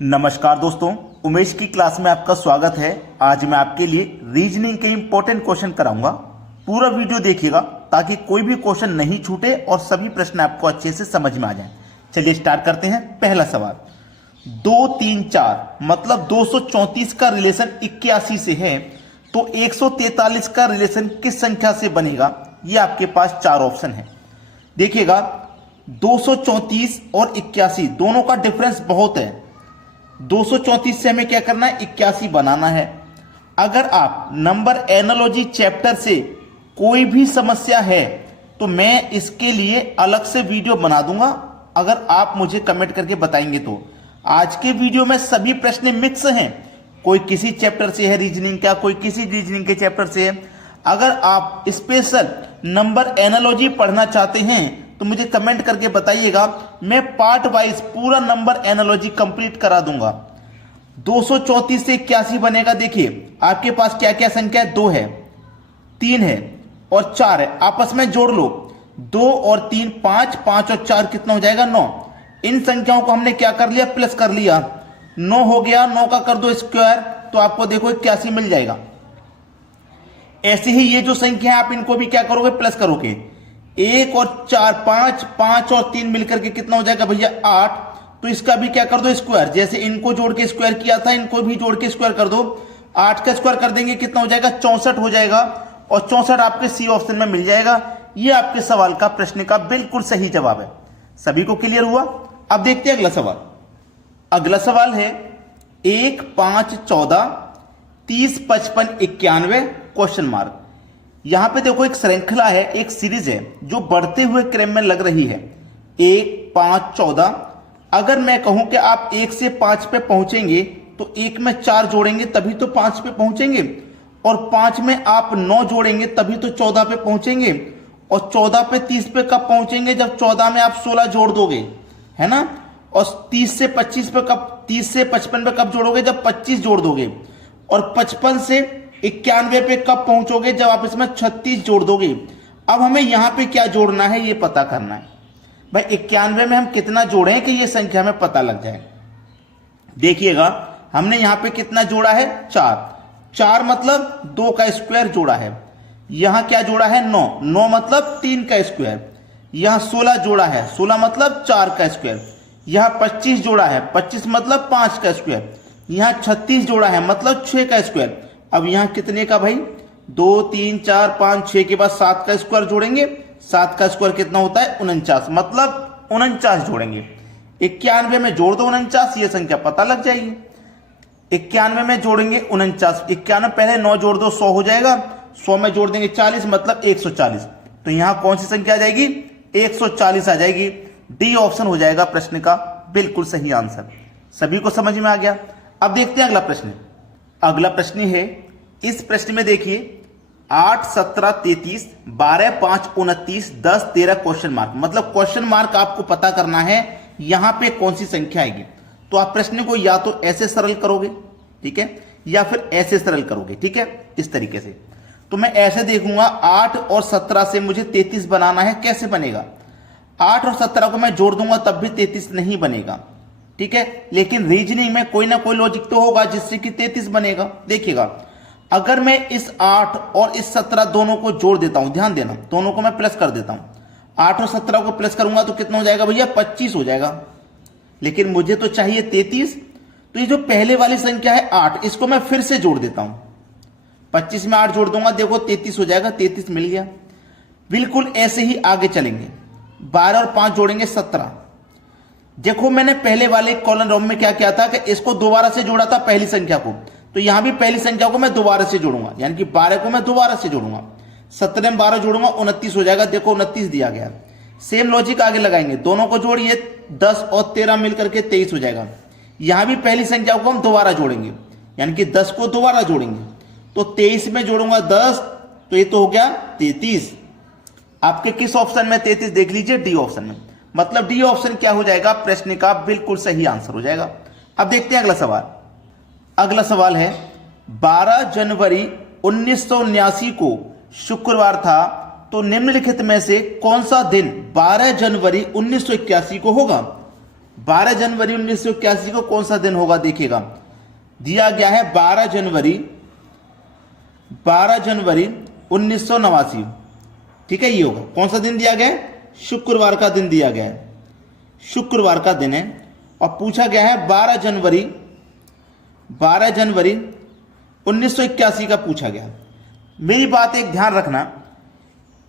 नमस्कार दोस्तों, उमेश की क्लास में आपका स्वागत है। आज मैं आपके लिए रीजनिंग के इंपॉर्टेंट क्वेश्चन कराऊंगा। पूरा वीडियो देखिएगा ताकि कोई भी क्वेश्चन नहीं छूटे और सभी प्रश्न आपको अच्छे से समझ में आ जाएं। चलिए स्टार्ट करते हैं। पहला सवाल, 2, 3, 4 मतलब 234 का रिलेशन 81 से है, तो 143 का रिलेशन किस संख्या से बनेगा? ये आपके पास चार ऑप्शन है। देखिएगा, 234 और 81 दोनों का डिफरेंस बहुत है। 234 से हमें क्या करना है? 81 बनाना है। अगर आप नंबर एनालॉजी चैप्टर से कोई भी समस्या है तो मैं इसके लिए अलग से वीडियो बना दूंगा, अगर आप मुझे कमेंट करके बताएंगे तो। आज के वीडियो में सभी प्रश्न मिक्स हैं, कोई किसी चैप्टर से है रीजनिंग का, कोई किसी रीजनिंग के चैप्टर से है। अगर आप स्पेशल नंबर एनालॉजी पढ़ना चाहते हैं तो मुझे कमेंट करके बताइएगा, मैं पार्ट वाइज पूरा नंबर एनालॉजी कंप्लीट करा दूंगा। 234 से 81 बनेगा। देखिए आपके पास क्या क्या संख्या है? 2 है, 3 है और 4 है। आपस में जोड़ लो, 2 और 3 5, 5 और 4 कितना हो जाएगा? 9। इन संख्याओं को हमने क्या कर लिया? प्लस कर लिया। 9 हो गया, 9 का कर दो स्क्वायर तो आपको देखो 81 मिल जाएगा। ऐसे ही ये जो संख्या है आप इनको भी क्या करोगे? प्लस करोगे। 1 और 4 5, 5 और 3 मिलकर के कितना हो जाएगा भैया? 8। तो इसका भी क्या कर दो? स्क्वायर। जैसे इनको जोड़ के स्क्वायर किया था, इनको भी जोड़ के स्क्वायर कर दो। 8 का स्क्वायर कर देंगे कितना हो जाएगा? 64 हो जाएगा और 64 आपके सी ऑप्शन में मिल जाएगा। ये आपके सवाल का, प्रश्न का बिल्कुल सही जवाब है। सभी को क्लियर हुआ? अब देखते हैं अगला सवाल। अगला सवाल है 1, 5, 14, 30, 55, 91 क्वेश्चन मार्क। यहां पे देखो एक श्रृंखला है, एक सीरीज है जो बढ़ते हुए क्रम में लग रही है। 1, 5, 14। अगर मैं कहूं कि आप 1 से 5 पे पहुंचेंगे तो 1 में 4 जोड़ेंगे तभी तो 5 पे पहुंचेंगे, और 5 में आप 9 जोड़ेंगे तभी तो 14 पे पहुंचेंगे, और 14 पे 30 पे कब पहुंचेंगे? जब 14 में आप 16 जोड़ दोगे, है ना। और 30 से 25 पे कब, 30 से 55 पे कब जोड़ोगे? जब 25 जोड़ दोगे। और 55 से 91 पे कब पहुंचोगे? जब आप इसमें 36 जोड़ दोगे। अब हमें यहां पे क्या जोड़ना है ये पता करना है भाई। 91 में हम कितना जोड़े कि ये संख्या में पता लग जाए। देखिएगा हमने यहां पे कितना जोड़ा है? 4 मतलब 2 का स्क्वायर जोड़ा है। यहां क्या जोड़ा है? 9 मतलब 3 का स्क्वायर। यहां 16 जोड़ा है, 16 मतलब 4 का स्क्वायर। यहां 25 जोड़ा है, 25 मतलब 5 का स्क्वायर। यहां 36 जोड़ा है मतलब 6 का स्क्वायर। अब यहां कितने का भाई? 2, 3, 4, 5, 6 के बाद 7 का स्क्वायर जोड़ेंगे। 7 का स्क्वायर कितना होता है? 49, मतलब 49 जोड़ेंगे। 91 में जोड़ दो 49, ये संख्या पता लग जाएगी। 91 में जोड़ेंगे 49, 91 पहले 9 जोड़ दो 100 हो जाएगा। 100 में जोड़ देंगे 40 मतलब 140। तो यहां कौन सी संख्या आ जाएगी? 140 आ जाएगी। डी ऑप्शन हो जाएगा प्रश्न का बिल्कुल सही आंसर। सभी को समझ में आ गया? अब देखते हैं अगला प्रश्न। अगला प्रश्न है, इस प्रश्न में देखिए 8, 17, 33, 12, 5, 29, 10, 13 क्वेश्चन मार्क। मतलब क्वेश्चन मार्क आपको पता करना है यहां पे कौन सी संख्या आएगी। तो आप प्रश्न को या तो ऐसे सरल करोगे, ठीक है, या फिर ऐसे सरल करोगे, ठीक है, इस तरीके से। तो मैं ऐसे देखूंगा 8 और 17 से मुझे 33 बनाना है। कैसे बनेगा? 8 और 17 को मैं जोड़ दूंगा तब भी 33 नहीं बनेगा, ठीक है। लेकिन रीजनिंग में कोई ना कोई लॉजिक तो होगा जिससे कि 33 बनेगा। देखिएगा, अगर मैं इस 8 और इस 17 दोनों को जोड़ देता हूं, ध्यान देना, दोनों को मैं प्लस कर देता हूं। 8 और 17 को प्लस करूंगा तो कितना हो जाएगा भैया? 25 हो जाएगा। लेकिन मुझे तो चाहिए 33। तो ये जो पहले वाली संख्या है 8, इसको मैं फिर से जोड़ देता हूं। 25 में 8 जोड़ दूंगा, देखो 33 हो जाएगा। 33 मिल गया। बिल्कुल ऐसे ही आगे चलेंगे। 12 और 5 जोड़ेंगे 17। देखो मैंने पहले वाले कॉलम रॉम में क्या किया था कि इसको दोबारा से जोड़ा था पहली संख्या को, तो यहां भी पहली संख्या को मैं दोबारा से जोड़ूंगा, यानी कि 12 को मैं दोबारा से जोड़ूंगा। 17 में 12 जोड़ूंगा 29 हो जाएगा। देखो 29 दिया गया। सेम लॉजिक आगे लगाएंगे, दोनों को जोड़िए, 10 और 13 मिलकर के 23 हो जाएगा। यहां भी पहली संख्या को हम दोबारा जोड़ेंगे, यानी कि 10 को दोबारा जोड़ेंगे। तो 23 में जोड़ूंगा 10, तो ये तो हो गया 33। आपके किस ऑप्शन में 33? देख लीजिए, डी ऑप्शन में। मतलब डी ऑप्शन क्या हो जाएगा? प्रश्न का बिल्कुल सही आंसर हो जाएगा। अब देखते हैं अगला सवाल। अगला सवाल है 12 जनवरी 1979 को शुक्रवार था, तो निम्नलिखित में से कौन सा दिन 12 जनवरी 1981 को होगा? 12 जनवरी 1981 को कौन सा दिन होगा? देखिएगा दिया गया है 12 जनवरी 1989। ठीक है, ये होगा कौन सा दिन दिया गया है? शुक्रवार का दिन दिया गया है, शुक्रवार का दिन है। और पूछा गया है 12 जनवरी 1981 का पूछा गया। मेरी बात एक ध्यान रखना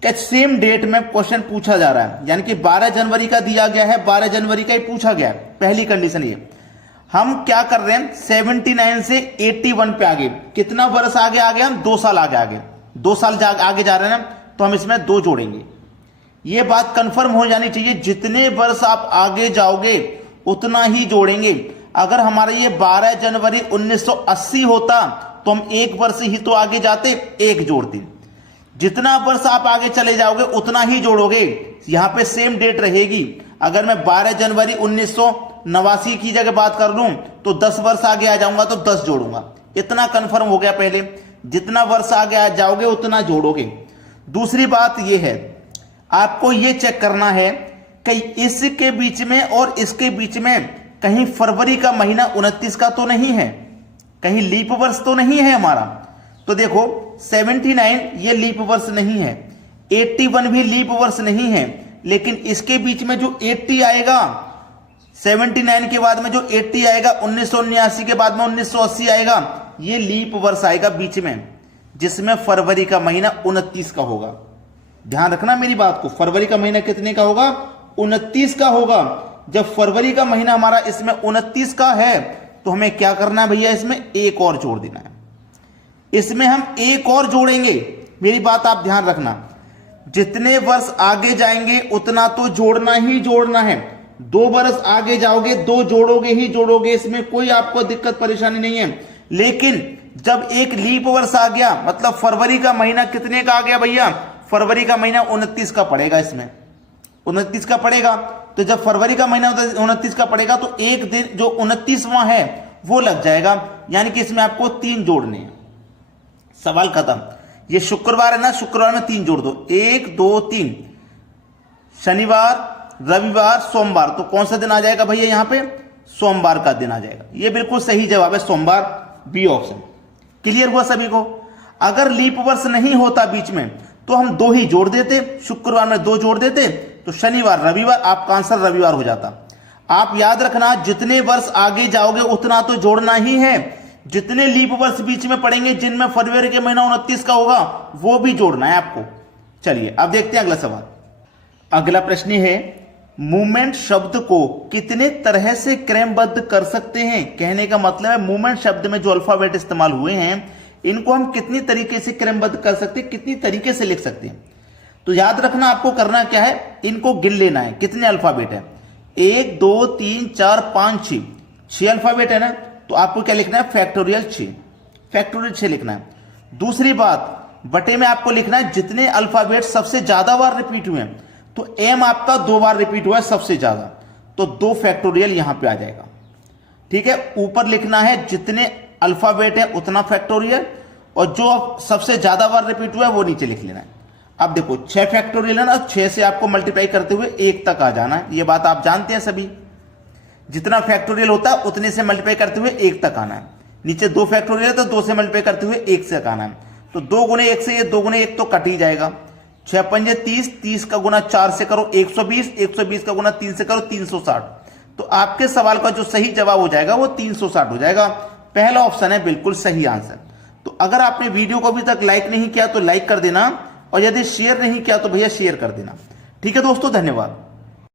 कि सेम डेट में क्वेश्चन पूछा जा रहा है, यानी कि 12 जनवरी का दिया गया है, 12 जनवरी का ही पूछा गया है। पहली कंडीशन ये, हम क्या कर रहे हैं 79 से 81 पे आगे, कितना वर्ष आगे आ गए हम? 2 साल आगे 2 साल आगे जा रहे हैं ना, तो हम इसमें 2 जोड़ेंगे। ये बात कंफर्म हो जानी चाहिए, जितने वर्ष आप आगे जाओगे उतना ही जोड़ेंगे। अगर हमारा ये 12 जनवरी 1980 होता तो हम 1 वर्ष ही तो आगे जाते, 1 जोड़ते। जितना वर्ष आप आगे चले जाओगे उतना ही जोड़ोगे, यहां पे सेम डेट रहेगी। अगर मैं 12 जनवरी 1989 की जगह बात कर लूं तो 10 वर्ष आगे आ जाऊंगा तो 10 जोड़ूंगा। इतना कंफर्म हो गया पहले, जितना वर्ष आगे आ जाओगे उतना जोड़ोगे। दूसरी बात यह है, आपको यह चेक करना है कि इसके बीच में और इसके बीच में कहीं फरवरी का महीना 29 का तो नहीं है, कहीं लीप वर्ष तो नहीं है हमारा। तो देखो 79 ये लीप वर्ष नहीं है, 81 भी लीप वर्ष नहीं है, लेकिन इसके बीच में जो 80 आएगा, 79 के बाद में जो 80 आएगा, 1979 के बाद में 1980 आएगा, ये लीप वर्ष आएगा बीच में, जिसमें फरवरी का महीना 29 का होगा। ध्यान रखना मेरी बात को, फरवरी का महीना कितने का होगा? 29 का होगा। जब फरवरी का महीना हमारा इसमें 29 का है तो हमें क्या करना है भैया? इसमें 1 और जोड़ देना है। इसमें हम 1 और जोड़ेंगे। मेरी बात आप ध्यान रखना, जितने वर्ष आगे जाएंगे उतना तो जोड़ना ही जोड़ना है। 2 वर्ष आगे जाओगे 2 जोड़ोगे ही जोड़ोगे, इसमें कोई आपको दिक्कत परेशानी नहीं है। लेकिन जब एक लीप वर्ष आ गया, मतलब फरवरी का महीना कितने का आ गया भैया? फरवरी का महीना 29 का पड़ेगा, इसमें 29 का पड़ेगा। तो जब फरवरी का महीना 29 का पड़ेगा तो एक दिन जो 29वां है वो लग जाएगा, यानी कि इसमें आपको 3 जोड़ने हैं। सवाल खत्म। ये शुक्रवार है ना, शुक्रवार में 3 जोड़ दो, 1 2 3, शनिवार रविवार सोमवार, तो कौन सा दिन आ जाएगा भैया? यहां पे सोमवार का दिन आ जाएगा। ये बिल्कुल सही जवाब है, सोमवार, बी ऑप्शन। क्लियर हुआ सभी को? अगर लीप वर्ष नहीं होता बीच में तो हम 2 ही जोड़ देते, शुक्रवार में 2 जोड़ देते, तो शनिवार रविवार, आपका आंसर रविवार हो जाता। आप याद रखना, जितने वर्ष आगे जाओगे उतना तो जोड़ना ही है। जितने लीप वर्ष बीच में पड़ेंगे, जिनमें फरवरी के महीना 29 का होगा, वो भी जोड़ना है आपको। चलिए अब देखते हैं अगला सवाल। अगला प्रश्न है, मूवमेंट शब्द को कितने तरह से क्रमबद्ध कर सकते हैं? कहने का मतलब है मूवमेंट शब्द में जो अल्फाबेट इस्तेमाल हुए हैं इनको हम कितनी तरीके से क्रमबद्ध कर सकते हैं, कितनी तरीके से लिख सकते हैं। तो याद रखना, आपको करना क्या है, इनको गिन लेना है। कितने अल्फाबेट है? 1 2 3 4 5 6 अल्फाबेट है ना, तो आपको क्या लिखना है? फैक्टोरियल 6, फैक्टोरियल 6 लिखना है। दूसरी बात, बटे में आपको लिखना है जितने अल्फाबेट सबसे ज्यादा बार रिपीट हुए हैं। तो एम आपका 2 बार रिपीट हुआ है सबसे ज्यादा, तो 2 फैक्टोरियल यहां पे आ जाएगा। ठीक है, ऊपर लिखना है जितने अल्फाबेट है उतना फैक्टोरियल, और जो सबसे ज्यादा बार रिपीट हुआ है वो नीचे लिख लेना है। अब देखो 6 फैक्टोरियल है ना, 6 से आपको मल्टीप्लाई करते हुए 1 तक आ जाना है। ये बात आप जानते हैं सभी, जितना फैक्टोरियल होता है उतने से मल्टीप्लाई करते हुए 1 तक आना है। नीचे 2 फैक्टोरियल है तो 2 से मल्टीप्लाई करते हुए 1 से आना है। तो 2 गुणे 1 से ये 2 गुणे 1 तो कट ही जाएगा। 6 पंजे 30, 30 का गुना 4 से करो 120, 120 का गुना 3 से करो 360। तो आपके सवाल का जो सही जवाब हो जाएगा वो 360 हो जाएगा। पहला ऑप्शन है बिल्कुल सही आंसर। तो अगर आपने वीडियो को अभी तक लाइक नहीं किया तो लाइक कर देना, और यदि शेयर नहीं किया तो भैया शेयर कर देना। ठीक है दोस्तों, धन्यवाद।